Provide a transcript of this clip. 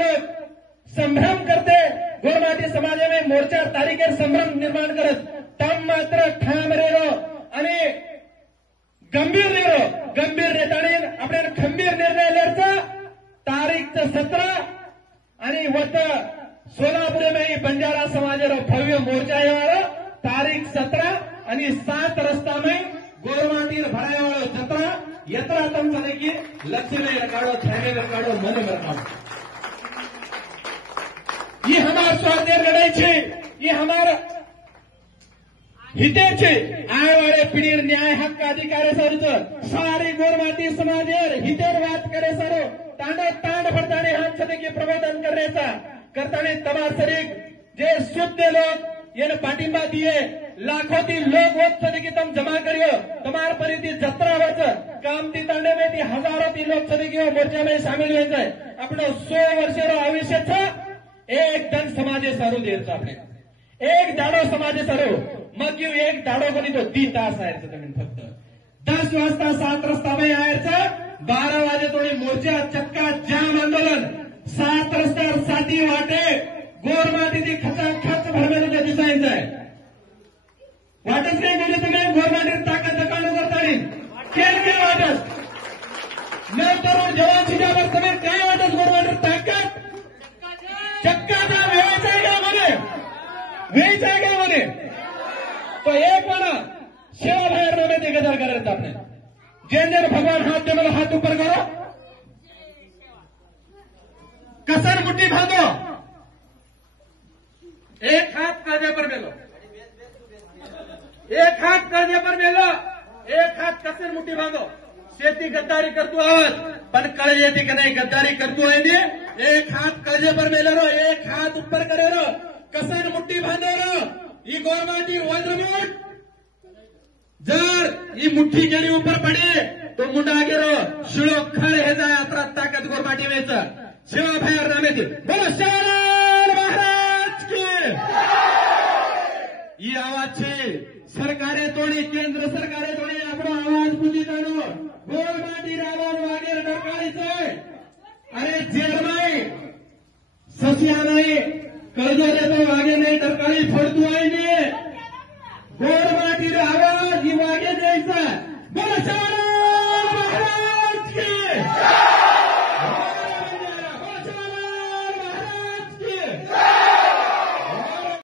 लोक संभ्रम करते गोरमाटी समाजाने मोर्चा तारीखेर संभ्रम निर्माण करत तम मात्र ठाम रेलो आणि गंभीर रेलो गंभीर नेताने आपल्याला खंबीर निर्णय लेरचा तारीख 17 आणि वत सोलापूर में बंजारा समाज भव्य मोर्चा येवाळो तारीख 17 आणि 7 रस्ता में गोरमाटी भराया वालों जतरा यतरा तम चले की लक्ष्य में रकाड़ो छाने में रकाड़ो मन में रकाड़ो ये हमार स्वास्थ्य लड़ाई छे ये हमार हिते छे आय वाले पीढ़ीर न्याय हक अधिकारे सर सारी गोरमाटी समाजेर हितेर बात करे सरो तांडो तांड फडताने हाथ छते की प्रबोधन करण्याचा करताने तमार सरीक जे शुद्ध लोग ये पाठिंबा दिए लाखों ती लोग वोट छते की तम जमा करियो तमार परिधि जत्रा वच काम ती तांडे में ती हजारों ती लोग छते की मोर्चा में शामिल हो जाए अपनो 100 वर्षेरो आयुष्य छ एक जन समाजे सारू देरचा आपले एक दाडो समाजे सारू मग यू एक दाडो कोणी तो 3 तास आहे तुम्ही फक्त 10 वाजता 7 रस्ता में आयचा 12 वाजे तोडी मोर्चा चक्का जाम आंदोलन 7 रस्त्यावर 7 वाटे गोरमाटी ती खचाखच भरमेला दिसायचं आहे वाटच नाही म्हणजे तुम्ही गोरमाटी ताकद काढून करतानी केल वाटत नंतर जवान शिजावर तुम्ही काय वाटत गोरमाटी ताकद चक्का का वेळाचा आहे का म्हणे वेळाचा आहे का म्हणे तो एक म्हणा सेवा बाहेर रोडे ते गदर करायचं आपने जैन जन भगवान हाथ दे मला हाथ ऊपर करो कसर मुट्ठी बांधो एक हाथ कर्जे पर मेलो एक हाथ कर्जे पर मेलो एक हाथ कसर मुट्ठी बांधो शेती गद्दारी करतो आहोत पण कळ येते की नाही गद्दारी करतो आहे एक हाथ कर्जे पर मेलो रो एक हाथ ऊपर करे रो कसर मुट्ठी बांधो रो ही गोरमाटी वज्रमुठ जर ही मुठ्ठी केली ऊपर पडे तो मुंडा गेलो शिळो खळ हे जाय आता ताकद गोरमाटी वेच शिवा बाहेर नामेचे बोलो शरण महाराज की ही आवाज छे सरकारे तोड़ी केंद्र सरकारे तोड़ी આપણો आवाज પૂછી કાઢો ગોરમાટી રાવણ વાગેર ડરકાળી છે અરે જેલમાં સસિયા નહીં કરજો દેતો વાગે નહીં ડરકાળી ફોડતું આવીને ગોરમાટી આવાજ ઈ વાગે જઈશે બોલો શરણ